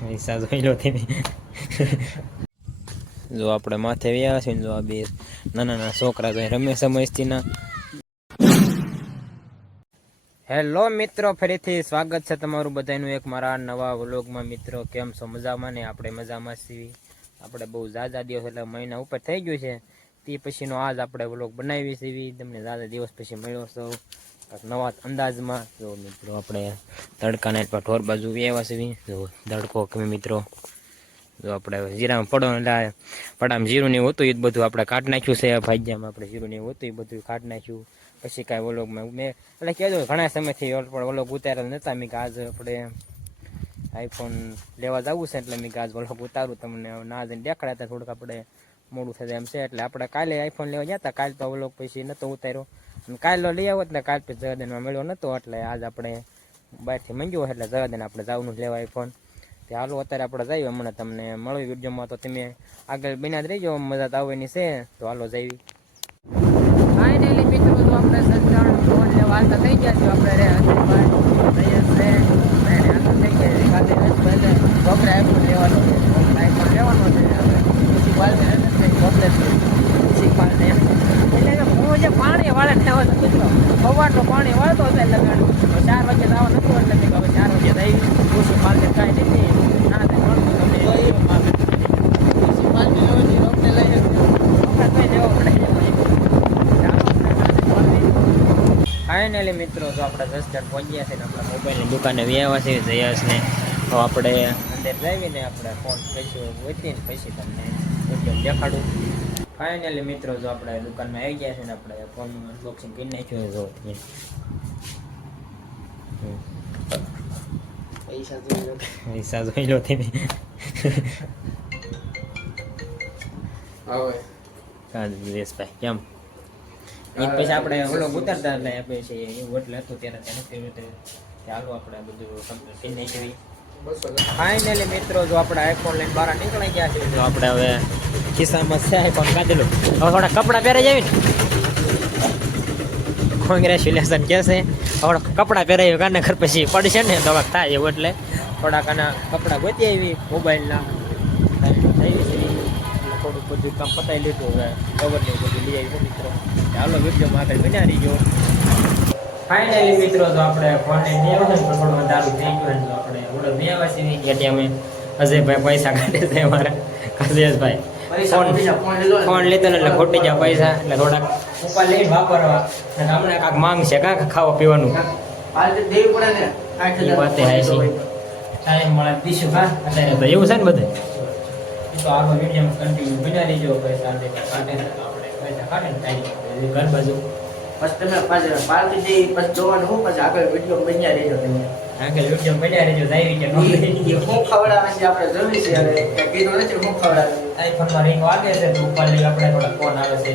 પૈસા જોઈ લો તમે. જો આપણે માથે વ્યા છે ને, જો આ બે નાના છોકરા તો રમે સમજથી. હેલો મિત્રો, ફરીથી સ્વાગત છે તમારું બધાનું એક મારા નવા વ્લોગમાં. મિત્રો કેમ છો? મજામાં ને? આપણે મજામાં છીએ. આપણે બહુ ઝાઝા દિવસ એટલે મહિના ઉપર થઈ ગયું છે તે પછીનો આજ આપણે વ્લોગ બનાવી છીએ. તમને ઝાઝા દિવસ પછી મળ્યો છો નવા અંદાજમાં. જો મિત્રો આપણે તડકાના પર ઢોર બાજુ આવ્યા છીએ. જો તડકો કમી મિત્રો. જો આપણે જીરામાં પડો એટલે પડામાં જીરું ને હતું એ બધું આપણે કાઢી નાખ્યું છે. ભાગ્યામાં આપણે જીરું ને હતું એ બધું કાઢી નાખ્યું. પછી કાંઈ વ્લોગમાં મેં એટલે કહેજો ઘણા સમયથી વ્લોગ ઉતારેલ નહોતા. મેં કે આજ આપણે આઈફોન લેવા જવું છે એટલે મેં કે આજ વ્લોગ ઉતારું તમને ના જઈને દેખાડ્યા હતા. થોડુંક આપણે મોડું થશે એમ છે એટલે આપણે કાલે આઈફોન લેવા ગયા હતા. કાલે તો વ્લોગ પછી નહોતો ઉતાર્યો અને કાલે લઈ આવ્યો એટલે કાલ પછી જગાદેનમાં મળ્યો નહોતો એટલે આજ આપણે બહારથી મંગ્યો એટલે જગાદેને આપણે જવાનું લેવા આઈફોન. તે હાલો અત્યારે આપણે જઈએ. હમણાં તમને મળવી વિડીયોમાં તો તમે આગળ બન્યા જ રહીજો. મજા આવવાની છે તો હાલો જઈએ. ફાઇનલી મિત્રો તો આપણે સંચાર ફોન લેવા હાલતા થઈ ગયા છે. આપણે રે છોકરા આઈફોન લેવાનો છે. આઈફોન લેવાનો છે પછી હું જે પાણી વાળે લેવાનું મિત્રો સવારનું પાણી વાળતો હતો એટલે 4 વાગે જવા નતું એટલે હવે 4 વાગે થઈ ઓછી માર્કેટ કાંઈ નથી ના મળતું તમને ફાઇનલી મિત્રો તો આપણે જસ્ટર પહોંચ્યા છે ને આપણે મોબાઈલની દુકાને વ્યાવા છે જયાસને. તો આપણે અંદર જઈને આપણે ફોન પછી વચ્ચીને પછી તમને દેખાડું. ફાઇનલી મિત્રો જો આપણે દુકાનમાં આવી ગયા છે ને આપણે ફોનનું અનબોક્સિંગ કરી નાખ્યું. જો પૈસા જોઈ લો તમે. દિનેશભાઈ કેમ પછી આપણે વ્લોગ ઉતારતા એટલે પછી એવું એટલે હતું ત્યારે ચાલો આપણે બધું કમ્પ્લીટ કરી નાખી. ફાઇનલી મિત્રો જો આપણે આઈફોન લઈને બહાર નીકળી ગયા છે. જો આપણે હવે ખિસ્સામાં છે આઈફોન કાઢેલું. હવે થોડા કપડાં પહેરાઈ જાય ને કોંગ્રેચ્યુલેશન કહે છે. હવે કપડાં પહેરાવી કાને ઘર પછી પડશે ને તો થાય એવું એટલે થોડાક આના કપડાં ગોતી આવી મોબાઈલના થોડુંક બધું કામ પતાવી લીધું. હવે કવરને બધું લઈ આવી મિત્રો. ચાલો વિડીયોમાં આગળ બન્યા રહીજો. ફાઇનલી મિત્રો તો આપણે ફોન લઈને થોડું દારૂ થઈ ગયું તો આપણે ઓર્ડર બે આવ્યા છીએ એટીએમ. અજયભાઈ પૈસા કાઢે છે અમારા કશેશભાઈ. ફોન લેતો ને એટલે ખોટી જાય પૈસા એટલે થોડાક ઉપર લઈને વાપરવા હમણાં કાંક માંગ છે કાંક ખાવા પીવાનું વાતે હાય છે ટાઈમ મળે દીશું કા અત્યારે તો એવું છે ને બધે. તો આગળ વિડીયોમાં કન્ટિન્યુ બના લેજો. પૈસા કાઢે તો આપણે પૈસા કાઢે ને ટાઈમ ઘર બાજુ બસ તમે પાર્ટી જઈ પછી જોવાનું હું પછી આગળ વિડીયો બન્યા રહેજો. તમે આગળ વિડીયો બન્યા રહેજો. જાય કે હું ખવડાવે છે આપણે જરૂરી છે હવે કીધું નથી હું ખવડાવે. આઈફોનમાં રિંગ વાગે છે તો ઉપર લઈ આપણે થોડા ફોન આવે છે.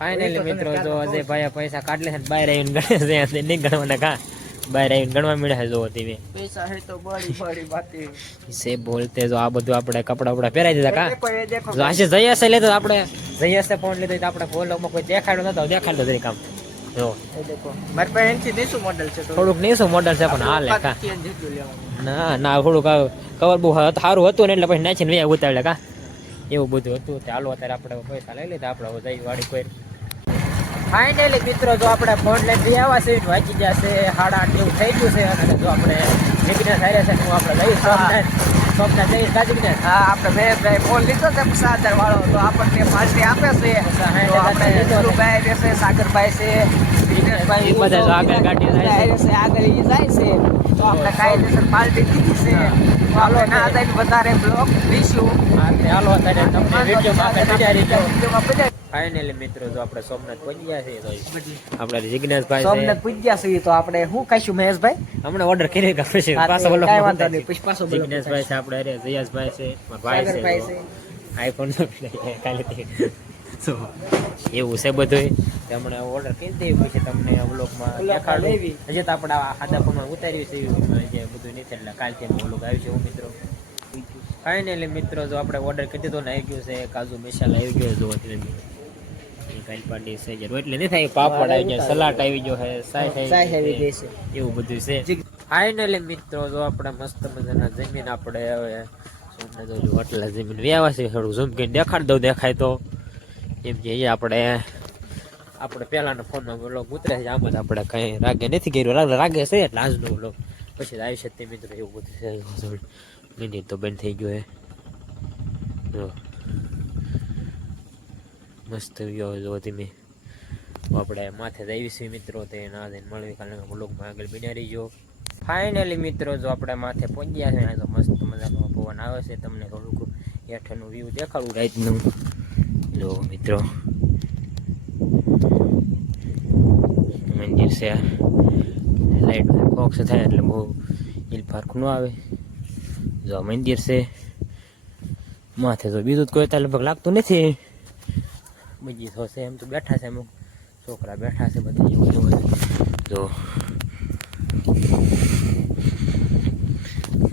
ફાઇનલી મિત્રો જો અજયભાઈ પૈસા કાઢ લે છે બહાર આવીને ગણે છે નહીં ગણવાના કા બહાર આવીને ગણવા મળ્યા છે. જો ટીવી પૈસા હે તો બડી બડી બાતી સે બોલતે. જો આ બધું આપણે કપડા ઉપડા પહેરાઈ દીધા કા. જો આજે જયાસે લેતો આપણે જયાસે ફોન લીધો તો આપણે ફોલોમાં કોઈ દેખાડો નતો દેખાડો જરી કામ. જો એ દેખો મારી પાસે એનથી નીસું મોડલ છે થોડુંક નીસું મોડલ છે પણ હાલે કા ના ના થોડુંક કવર બહુ સારું હતું ને એટલે પછી નાખીને વ્યા ઉતારે કા એવું બધું હતું. ચાલો અત્યારે આપણે પૈસા લઈ લીધા આપણે જઈ વાડી કોઈ. ફાઇનલી મિત્રો જો આપણે ફોન લઈને જઈ આવ્યા છે વાંચી ગયા છે 8:30 જેવું થઈ ગયું છે. અને જો આપણે નીકળીને થાય છે હું આપણે જઈ સોમનાથ જઈ ગાજીને. હા આપણે મહેશભાઈ ફોન લીધો છે 7,000 વાળો તો આપણને પાર્ટી આપે છે. ભાઈ રહેશે સાગરભાઈ છે દિનેશભાઈ બધા આગળ ગાડી જાય છે આગળ એ જાય છે તો આપણે કાયદેસર પાર્ટી દીધી છે. ચાલો ના થાય વધારે બ્લોગ લઈશું. ચાલો અત્યારે તમને વિડીયોમાં આગળ. ફાઇનલી મિત્રો જો આપણે સોમનાથ પહોંચી ગયા છીએ તો આપણે જિગ્નેશભાઈ સોમનાથ પહોંચી ગયા છીએ તો આપણે શું કહીશું મહેશભાઈ હમણાં ઓર્ડર કરી પછી પાછો બોલો કઈ વાંધો નહીં પછી પાછો જિગ્નેશભાઈ છે આપણે અરે જયાસભાઈ છે મારા ભાઈ છે આઈફોન કાલે એવું છે બધું. હમણાં ઓર્ડર કરી દઈએ પછી તમને વ્લોગમાં દેખાડું. હજી તો આપણે આદા ફોનમાં ઉતાર્યું છે જે બધું નથી એટલે કાલથી વ્લોગ આવ્યું છે હું મિત્રો. ફાઇનલી મિત્રો જો આપણે ઓર્ડર કરી દીધો ને આવી ગયું છે કાજુ મસાલા આવી ગયો જો દાળ ડીશ છે એટલે નહીં થાય પાપડ આવી જાય સલાડ આવી ગયો છે સાઈ આવી ગઈ છે એવું બધું છે ફાઇનલી મિત્રો જો આપણે મસ્ત મજાના જમીન આપણે હવે સોમને જો હોટલ જમીન વ્યવસ્થિત થોડું ઝૂમ કરીને દેખાડ દઉં દેખાય તો એમ કે આપણે પહેલાના ફોનમાં વ્લોગ ઉતરે છે આમ જ આપણે કંઈ રાગે નથી કર્યું રાગે છે એટલે આજનો વ્લોગ પછી આવી છે તે મિત્રો એવું બધું છે મિનિટ તો બંધ થઈ ગયો હે મસ્ત વ્યૂ જો ધીમે આપણે માથે જ આવી છીએ મિત્રો તે ના દઈને મળવી કાલે વ્લોગમાં આગળ બન્યા રહીજો ફાઇનલી મિત્રો જો આપણે માથે પહોંચ્યા છે તો મસ્ત મજાનો પવન આવે છે તમને થોડુંક હેઠળનું વ્યૂ દેખાડું રાતનું જો મિત્રો મંદિર છે લાઈટ ફોક્સ થાય એટલે બહુ હિલ પાર્ક ન આવે જો મંદિર છે માથે તો બીજું કોઈ ત્યાં લગભગ લાગતું નથી બીજી તો છે એમ તો બેઠા છે અમુક છોકરા બેઠા છે બધા જો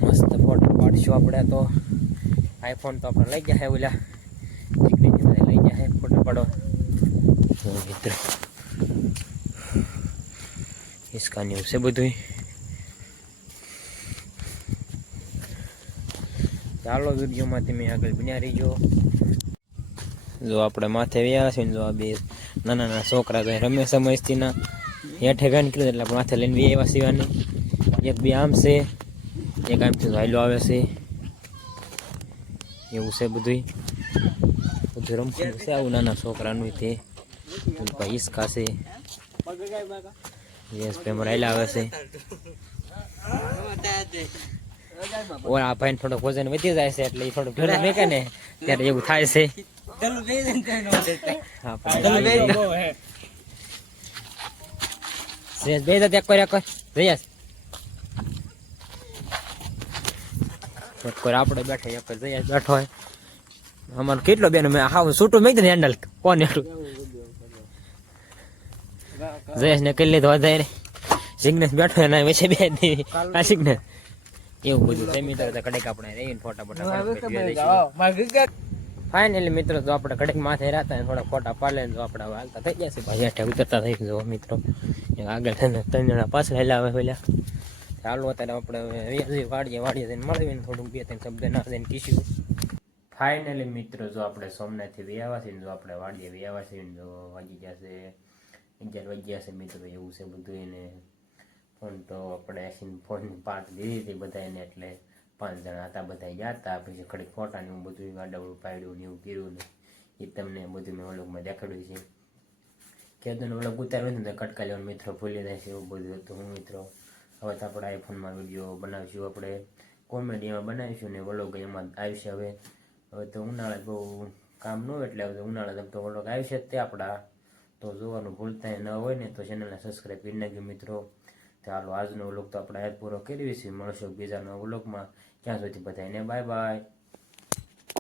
મસ્ત ફોટો પાડશું આપણે તો આઈફોન તો આપણે લઈ ગયા છે ઓલા લઈ ગયા છે ફોટો પાડવા મિત્ર ઇસ્કાની છે બધું ચાલો વિડીયોમાં તમે આગળ બન્યા રહીજો જો આપણે માથે વ્યા છે ને જો આ બે નાના નાના છોકરા તો રમે છે મસ્તીના હેઠે ગા નીકળ્યું એટલે આપણે માથે લઈને વ્યા સિવાની એક બે આમ છે એક આમથી હાઈલો આવે છે એવું છે બધું રમતું છે આવું નાના છોકરાનું તે હિસકા છે યસ પેમર હાઈલા આવે છે આ ભાઈ થોડોક વજન વધી જાય છે એટલે એ થોડું ઘરે મેકે ને ત્યારે એવું થાય છે આપણે બેઠા એક જયા બેઠો હોય અમારું કેટલો બેન મેં હાવ છૂટું મેં ને હેન્ડલ કોણ એટલું જયેશ ને કરી લીધો વધારે સિગ્નેસ બેઠો એના વચ્ચે બે આ સિગ્નેસ એવું બધું જમી તો કડક આપણે રહીને ફોટા ફાઇનલી મિત્રો તો આપણે કડક માથે રહેતા થોડા ફોટા પાડે તો આપણે હાલતા થઈ ગયા છે ભાઈ હેઠે ઉતરતા થઈ ગયો મિત્રો આગળ થઈને 3 જણા પાછળ હેલા આવે પેલા ચાલો અત્યારે આપણે વાડીએ જઈને મળવીને થોડુંક 2-3 શબ્દ ના દઈને કીશું ફાઇનલી મિત્રો જો આપણે સોમનાથથી વ્યાવા છે જો આપણે વાડીએ વ્યાવા છે જો વાગી ગયા છે 11 વાગ્યા છે મિત્રો એવું છે બધું એને ફોન તો આપણે ફોન પાર્ટ દીધી હતી બધાને એટલે 5 જણા હતા બધા ગયા હતા પછી ખડીક ફોટા ને એવું બધું ગાડાવડું પાડ્યું ને એવું કર્યું ને એ તમને બધું મેં વ્લોગમાં દેખાડ્યું છે કેદું વ્લોગ ઉતાર્યું ને કટકા લેવાનું મિત્રો ભૂલી જાય છે એવું બધું હતું હું મિત્રો હવે તો આપણે આઈફોનમાં વિડીયો બનાવીશું આપણે કોમેડીમાં બનાવીશું ને વ્લોગ એમાં આવશે હવે તો ઉનાળા બહુ કામ ન હોય એટલે હવે ઉનાળા તો વ્લોગ આવશે જ તે આપણા તો જોવાનું ભૂલતા ન હોય ને તો ચેનલને સબસ્ક્રાઈબ કરી નાખજો મિત્રો ચાલો આજનો વ્લોગ તો આપણે આજ પૂરો કરીએ છીએ મળશું બીજાના વ્લોગમાં ત્યાં સુધી બધાને બાય બાય